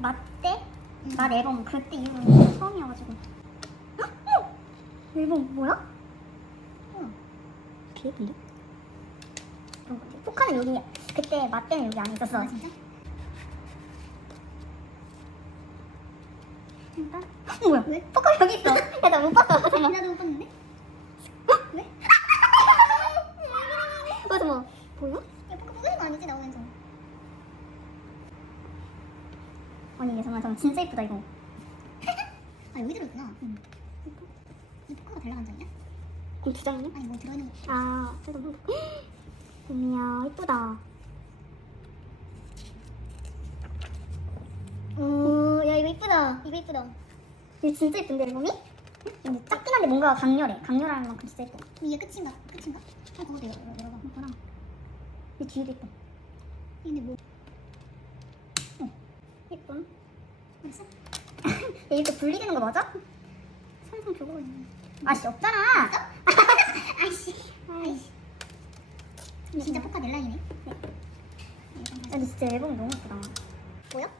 맛대? 맛 앨범 그때 이후로 처음이어가지고 헉! 어! 앨범 뭐야? 어. 그런 거 같아 포카는 여기 그때 맛대는 여기 안에 있었어 진짜? 진짜? 어, 뭐야? 왜? 포카 여기 있어 야 나 못 봤어 잠깐만 나도 못 봤는데? 왜? 어 잠깐만 보여? 야 포카 뽑으신 거 아니지 나오면서 아니 이게 정말 정말 진짜 예쁘다 이거. 아 여기 들어있구나. 응. 이 포카가 달라간 장이야? 그럼 두 장이네? 아니 뭐 들어있는 거. 아 잠깐만 봄이야 예쁘다. 오야 이거 예쁘다. 이거 이쁘다. 이거 진짜 예쁜데 앨범이? 근데 작긴 한데 뭔가 강렬해. 강렬한 만큼 진짜 예뻐. 이게 끝인가? 끝인가? 어 그거도 열어, 열어봐 이거랑 이 뒤에도 예뻐. 근데 뭐 벌써? 야, 이렇게 분리되는 거 맞아? 삼성 교보가 있네 아씨 없잖아 아이씨 아이씨 진짜 포카 넬라이네 야, 근데 진짜 앨범이 너무 예쁘다 뭐야? 야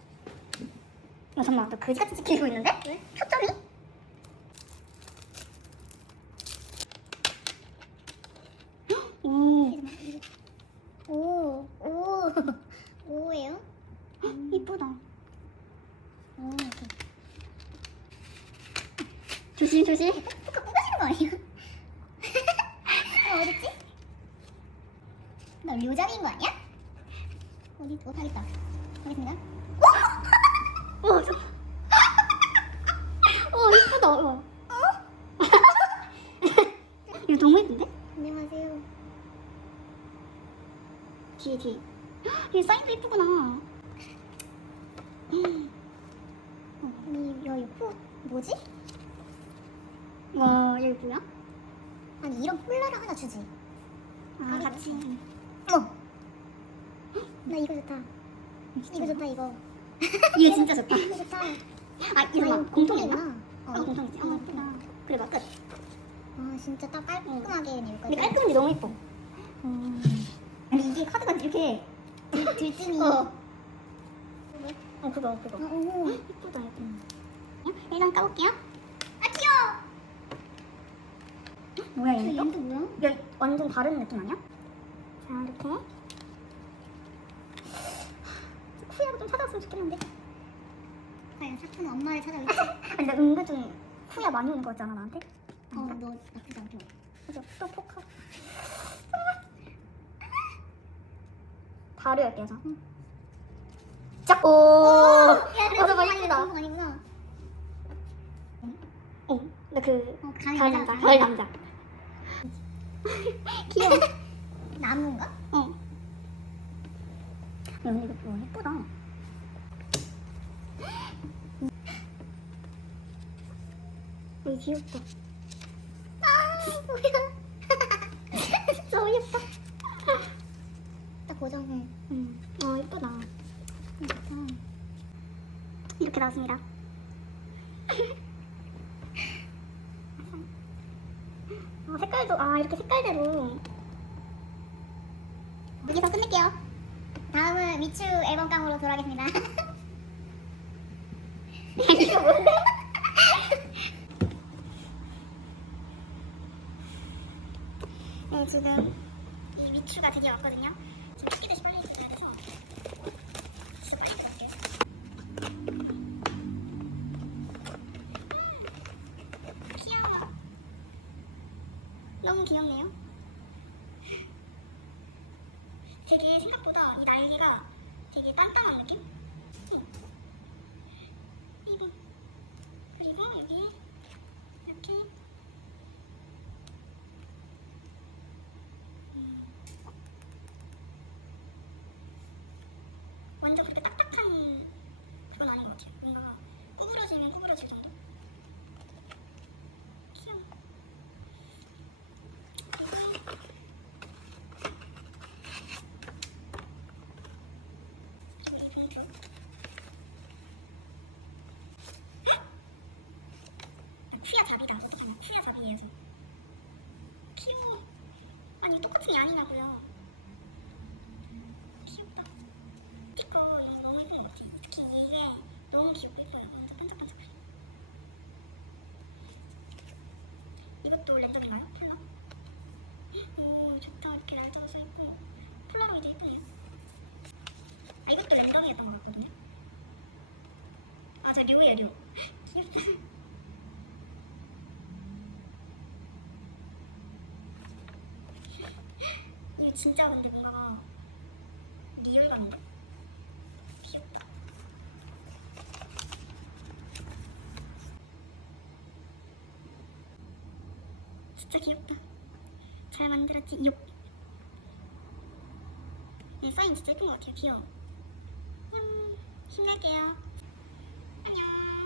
잠깐만 나 그지같이 찍히고 있는데? 왜? 초점이? 오 오, 오, 오예요? 이쁘다 오, 조심 조심 포카 뽑으시는 거 아니야? 어, 어딨지? 나 료잡인 거 아니야? 어디, 어, 다 있다. 알겠습니다. 어, 저... 어 이쁘다 어. 이거 너무 예쁜데? 안녕하세요. 뒤에 뒤에 이 사인도 예쁘구나 아니, 야, 이거 뭐지? 와 여기 뭐야? 아니, 이런 폴라를 하나 주지. 아 같이 어머! 나 이거 좋다. 이거 좋다, 이거. 이거 진짜 좋다 이거 좋다. 아 이거 봐 공통이구나 어, 어 공통이지 어 예쁘다 그래 봐 끝. 아, 진짜 딱 깔끔하게 낼 근데 거야. 깔끔한데 너무 예뻐 음. 아니 이게 카드가 이렇게 들뜸이. 어. 어 그거 그거 어, 오. 예쁘다 예쁘다 일단 까볼게요 아, 귀여워! 뭐야 저 얘는 또? 얘도 뭐야? 야 완전 다른 느낌 아니야? 자 이렇게 후야가 좀 찾아왔으면 좋겠는데 과연 사촌 엄마를 찾아올지? 아니 나 은근 좀 후야 많이 오는 거 같지 않아 나한테? 어, 너 나쁘지 않게. 그죠? 또 포카 바로 열게요 저 짝! 오! 야, 그래, 맞아, 이거 맛있다. 아니야, 아니구나. 어, 나그 어, 가을 남자. 가을 남자 귀여워 나무인가? 어. 야 근데 이거 뭐 예쁘다 어, 귀엽다 아, 뭐야. 너무 예뻐 딱 고정해. 음. 어 예쁘다 음. 이렇게 나왔습니다 색깔도 아 이렇게 색깔대로 여기서 끝낼게요. 다음은 미추 앨범 깡으로 돌아가겠습니다. 이거 뭔데? 네 지금 이 미추가 드디어 왔거든요 너무 귀엽네요 되게 생각보다 이 날개가 되게 단단한 느낌? 응. 그리고 여기 이렇게 음. 완전 그렇게 딱딱한 그건 아닌 것 같아요. 뭔가 구부러지면 구부러질 정도. 귀여워. 그리고 그리고 이 봉투. 푸야 잡이다. 어떡하냐. 푸야 잡이에요, 저. 귀여워. 아니, 똑같은 게 아니냐고요. 귀엽다. 스티커 이런 거 너무 예쁜 것 같아. 특히 이게 너무 귀엽고 예뻐요. 완전 반짝반짝해. 이것도 렌더인가요? 폴라? 오 좋다 이렇게 날짜도 써있고 폴라로이드 예쁘네요. 아 이것도 랜덤이었던 것 같거든요. 아저 류예요 류. 귀엽다. 이거 진짜 근데 뭔가 리얼감인데? 귀엽다. 진짜 귀엽다. 잘 만들었지? 욕. 네, 사인 진짜 예쁜 것 같아요. 귀여워. 음, 힘낼게요. 안녕.